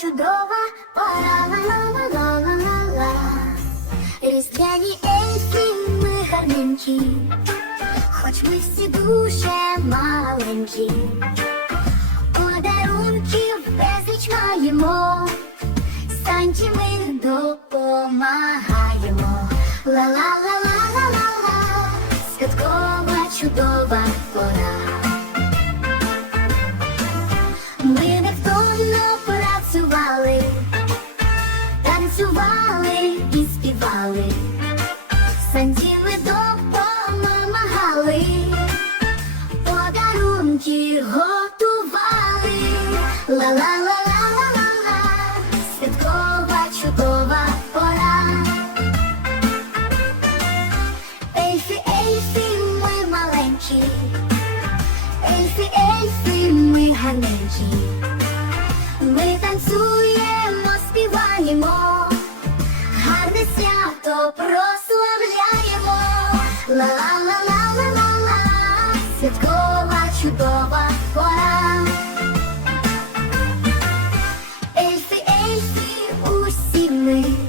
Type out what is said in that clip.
чудова пора ла ла ла ла ла ла Різдвяні ельфи, ми гарненькі, хоч ми всі дуже маленькі, подарунків безліч маємо, Санті ми допомагаємо. Ла-ла-ла-ла-ла-ла-ла, святкова чудова пора. Подарунки готували. Ла-ла-ла-ла-ла-ла-ла, святкова чудова пора. Ельфи, ельфи, ми маленькі. Ельфи, ельфи, ми гарненькі. Ми танцюємо, співаємо, гарне свято прославляємо. Ла-ла-ла-ла-ла-ла, me.